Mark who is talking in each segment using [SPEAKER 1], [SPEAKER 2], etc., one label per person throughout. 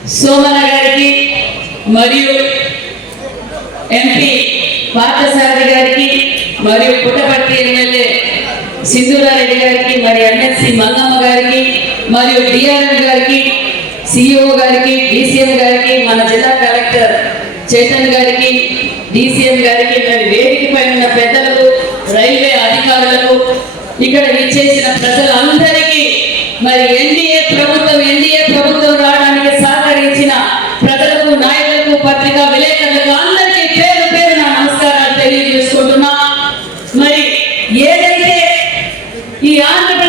[SPEAKER 1] సోమన గారికి మరియు ఎంపీ పార్థసారథి గారికి మరియు పుట్టపర్తి ఎమ్మెల్యే సింధురారెడ్డి గారికి మరి ఎంఎస్సి మంగమ్మ గారికి మరియు డిఆర్ఎం గారికి సిఇఓ గారికి డిసిఎం గారికి మన జిల్లా కలెక్టర్ చైతన్ గారికి డిసిఎం గారికి మరి వేదిక పైన పెద్దలకు రైల్వే అధికారులకు ఇక్కడ విచ్చేసిన ప్రజలందరికీ మరి ఎన్డీఏ ప్రభుత్వం ఎన్డీఏ ప్రభుత్వం రావడానికి Liana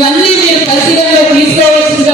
[SPEAKER 1] ఇవన్నీ మీరు పరిశీలనలో తీసుకోవాల్సిందిగా